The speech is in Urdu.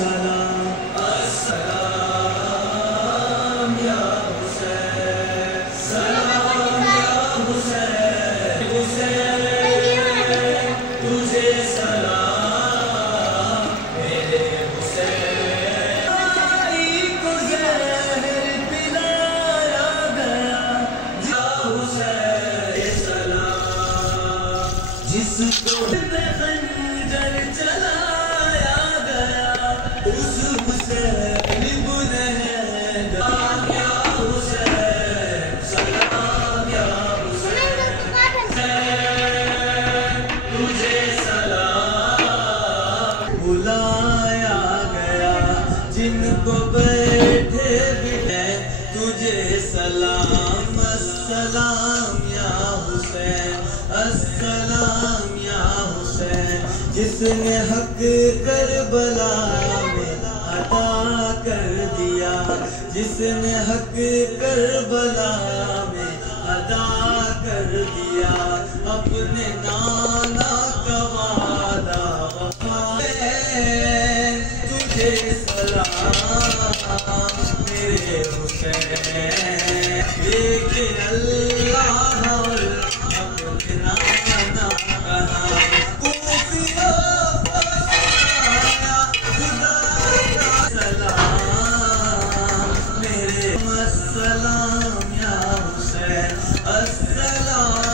السلام السلام یا حسین، سلام یا حسین، حسین تجھے سلام میرے حسین۔ آئی کو زہر پلایا گیا جا حسین سلام، جس کو خنجر چلایا گیا اس حسین بلند یا حسین، سلام یا حسین، تجھے سلام۔ بلایا گیا جن کو بیٹھے بھی ہیں تجھے سلام، السلام یا حسین، السلام یا حسین، جس نے حق کربلا میں ادا کر دیا، جس نے حق کربلا میں ادا کر دیا، اپنے نانا کا وعدہ وفا ہے، تجھے سلام میرے حسین، لیکن اللہ اور اپنے نانا کا نام کوفیوں کو شایا خدا کا سلام میرے، السلام یا حسین، السلام